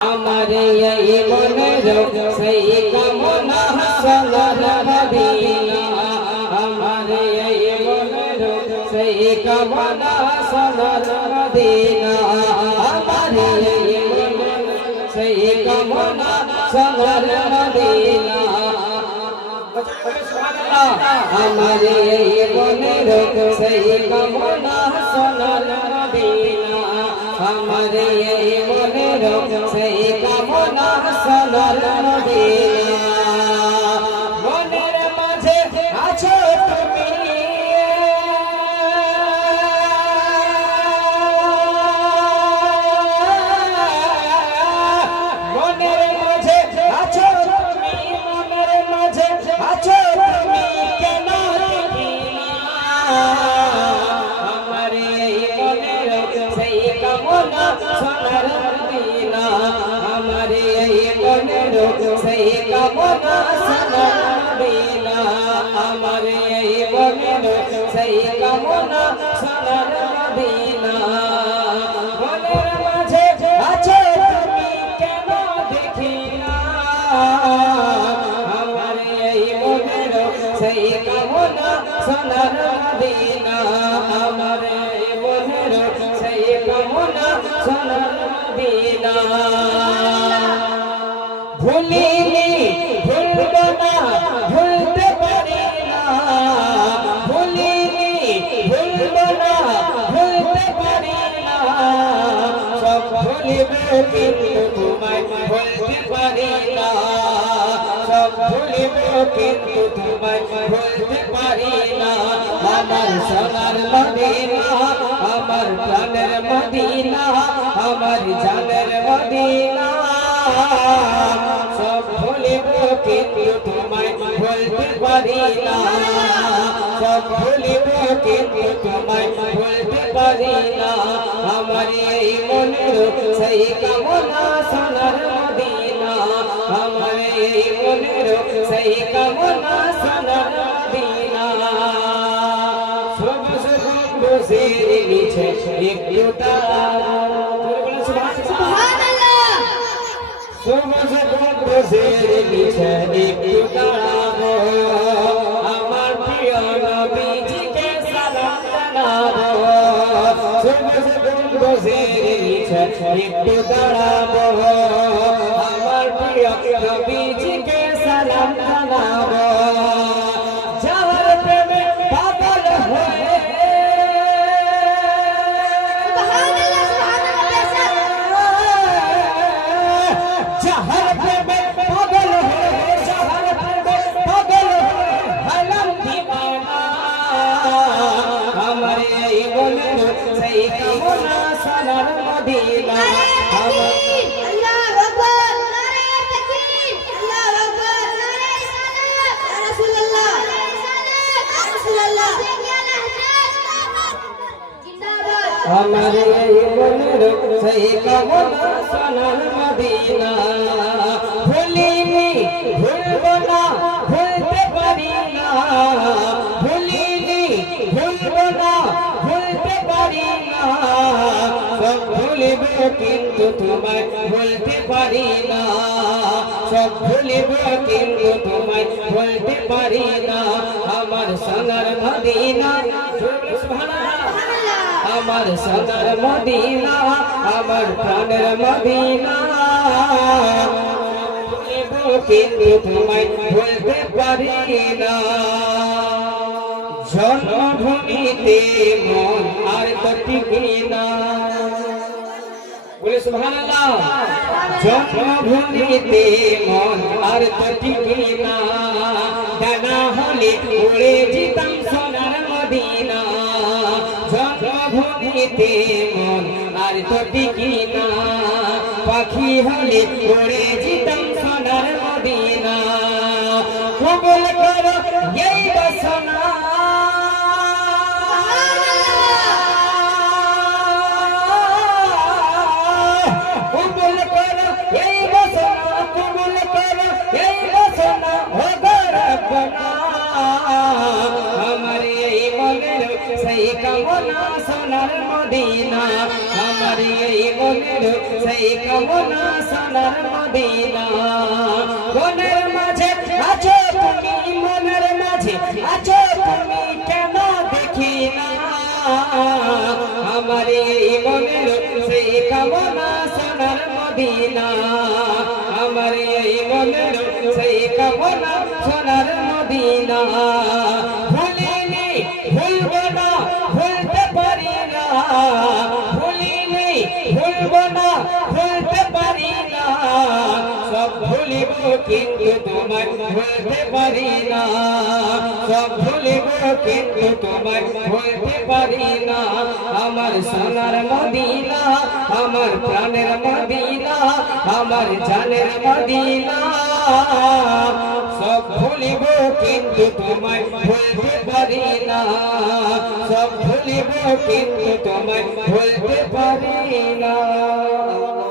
আমার এই মনের সেই কামনা সোনার মদিনা আমার এই মনের সেই কামনা সোনার মদিনা আমার এই মনের সেই কামনা সোনার মদিনা আমার এই মনের সেই কামনা সোনার মদিনা আমার এই মনের সেই কামনা সোনার মদিনা মনের মাঝে আছো তুমি মনের মাঝে আছো তুমি মনের মাঝে আছো তুমি কেন দেখি না আমার এই মনের সেই কামনা সোনার মদিনা আমার এই মনের সেই কামনা সোনার মদিনা আমার এই মনের সেই কামনা সোনার মদিনা মনের মাঝে আছো তুমি কেন দেখি না আমার এই মনের সেই কামনা সোনার মদিনা আমার এই মনের সেই কামনা সোনার মদিনা ভুলিনি ভুলব না ভুলতে পারি না ভুলিনি ভুলব না ভুলতে পারি না সব ভুলিবে কিন্তু তোমায় ভুলতে পারি না সব ভুলিবে কিন্তু তোমায় ভুলতে পারি না আমার সোনার মদিনা আমার প্রাণের মদিনা আমার জানের মদিনা সব ভুলিব কিন্তু তোমায় ভুলতে পারি না সব ভুলিব কিন্তু তোমায় ভুলতে পারি না আমার এই মনের সেই কামনা সোনার মদিনা আমার এই মনের সেই কামনা সোনার মদিনা সবুজ বসের নিচে একটু তারা সবুজ বসের নিচে একটু তারা আমার প্রিয় নবীজিকে সালাম জানাবো সবুজ বসের নিচে একটু দাঁড়াবো আমার প্রিয় নবীজিকে সালাম জানাবো যার প্রেমে পাগল হয়ে যার প্রেমে পাগল হয়ে যার প্রেমে পাগল হয়ে হলাম দিওয়ানা আমার এই মনের সেই কামনা সোনার মদিনা আমার এই মনের সেই কামনা সোনার মদিনা ভুলিনি ভুলব না ভুলতে পারি না ভুলিনি ভুলব না ভুলতে পারি না সব ভুলিব কিন্তু তোমায় ভুলতে পারি না সব ভুলিব কিন্তু তোমায় ভুলতে পারি না আমার সোনার মদিনা আমার সোনার মদিনা আমার প্রাণের মদিনা কিন্তু তোমায় ভুলতে পারি না জন্মভূমিতে মন আর তো টিকি না বলে সুবহানাল্লাহ জন্মভূমিতে মন আর তো টিকি না ডানা হলে উড়ে যেতাম সোনার মদিনা জন্মভূমিতে মন আর তো টিকি না পাখি হলে উড়ে যেতাম সোনার মদিনা কবুল করো এই বাসনা কবুল করো এই বাসনা কবুল করো এই বাসনা ও রব্বানা আমার এই মনের সেই কামনা সোনার মদিনা আমার এই মনের সেই কামনা সোনার মদিনা মনের মাঝে আছো তুমি মনের মাঝে আছো তুমি কেন দেখি না আমার এই মনের সেই কামনা সোনার মদিনা আমার এই মনের সেই কামনা সোনার মদিনা ভুলিনি ভুলব না ভুলতে পারি না ভুলিনি ভুলব না ভুলতে পারি না সব ভুলিব কিন্তু তোমায় ভুলতে পারি না সব ভুলিব কিন্তু তোমায় ভুলতে পারি না আমার সোনার মদিনা আমার প্রাণের মদিনা আমার জানের মদিনা সব ভুলিব কিন্তু তোমায় ভুলতে পারি না সব ভুলিব কিন্তু তোমায় ভুলতে পারি না